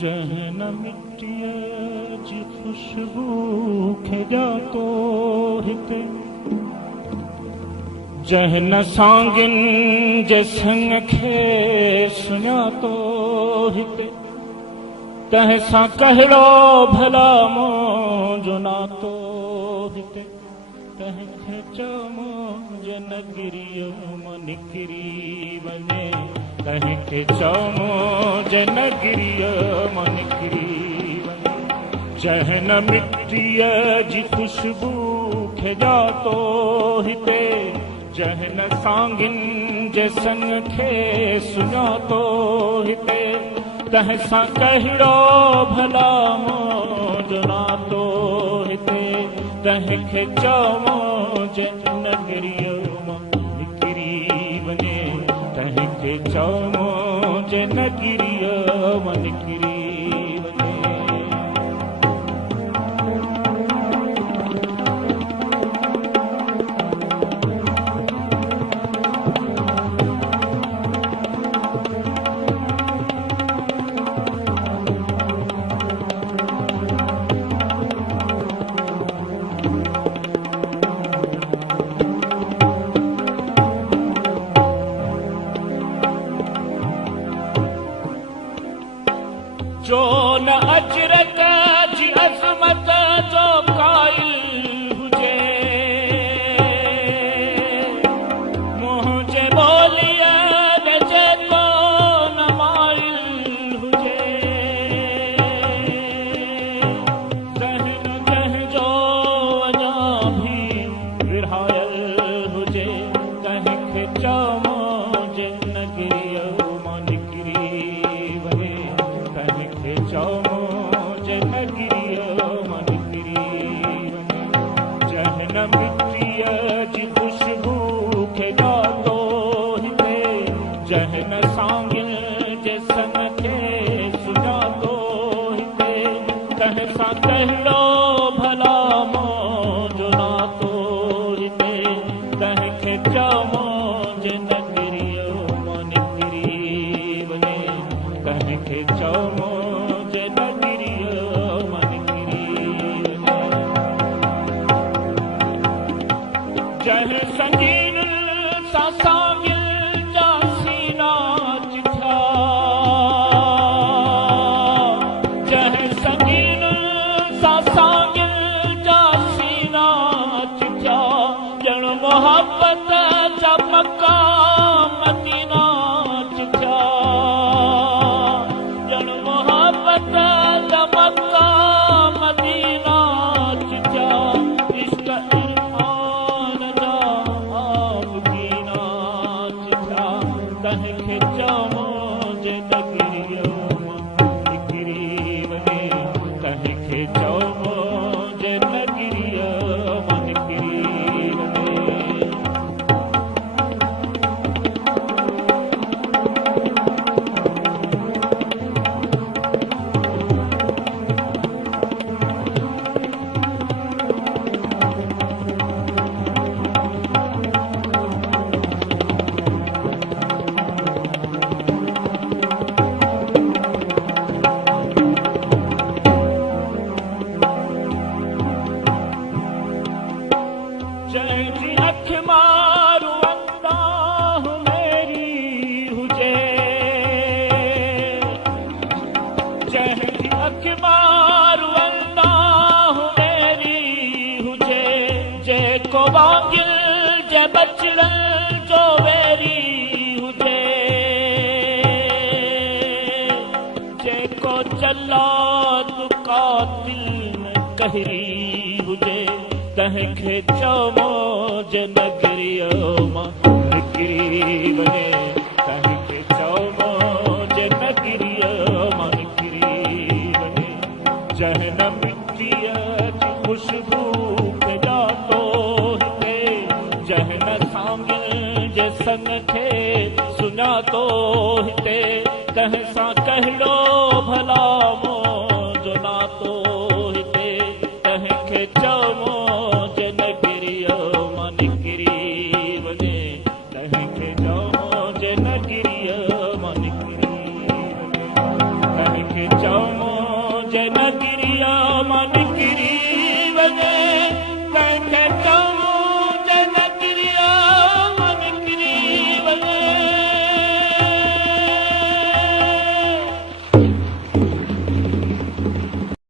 जहन मिट्टीअ जी खुशबू खेॼातो हिते, जहन सांगिन जे संग खे सुञातो हिते, तंहिंसां कहिड़ो भला मुंहिंजो नातो हिते, तंहिंखे चवमो जन गिरीअ मां निकिरी वञे, तंहिंखे चवमो जन गिरीअ मां निकिरी वञे, जहन मिट्टीअ जी खुशबू खेॼातो हिते, जहन सांगिन जे संग खे सुञातो हिते, तंहिंसां कहिड़ो भला मुंहिंजो नातो हिते, तंहिंखे चवमो जन गिरीअ मां निकिरी वञे, तंहिंखे चवमो जन गिरीअ मां निकिरी वञे। जो न अजरत जी अज़मत जो क़ाइल हुजे, मुंहिंजे ॿोलीअ ते जेको न माइल हुजे, जंहिंजो अञा भी विरहायल हुजे, तंहिंखे चवमो जन गिरीअ मां निकिरी वञे, तंहिंखे चवमो जन गिरीअ मां निकिरी वञे, जहन मिट्टीअ जी खुशबू खेॼातो हिते, जहन सांगिन जे संग खे सुञातो हिते, तंहिंसां कहिड़ो भला मुंहिंजो नातो हिते, तंहिंखे चवमो जन गिरीअ मां निकिरी वञे, तंहिंखे चवमो जन गिरीअ मां निकिरी वञे, जंहिं संगीन सां सांगिन जा सीना चिठिया, जंहिं संगीन सां सांगिन जा सीना चिठिया, ॼण मोहब्बत जा मक्का मदीना चिठिया, ॼण मोहब्बत जा मक्का मदीना चिठिया, इश्क इरफान जा आबगीना चिठिया, तंहिंखे चवमो जन गिरीअ मां निकिरी वञे, तंहिंखे चवमो जन गिरीअ मां निकिरी वञे। जंहिंजी अखि मारू अंदाह मेरी हुजे, जंहिंजी अखि मारू अंदाह मेरी हुजे, जेको वांगिल जे बचड़न जो वेरी हुजे, जेको जल्लाद कातिल न कहरी हुजे, तंहिंखे चवमो जन गिरीअ मां निकिरी वञे, तंहिंखे चवमो जन गिरीअ मां निकिरी वञे, जहन मिट्टीअ जी खुशबू खेॼातो हिते, जहन सांगिन जे संग खे सुञातो हिते, तंहिंसां कहिड़ो भला मुंहिंजो नातो हिते, तंहिंखे चवमो जन गिरीअ मां निकिरी वञे, तंहिंखे चवमो जन गिरीअ मां निकिरी वञे, तंहिंखे चवमो जय नगरिया मन गिरी वञे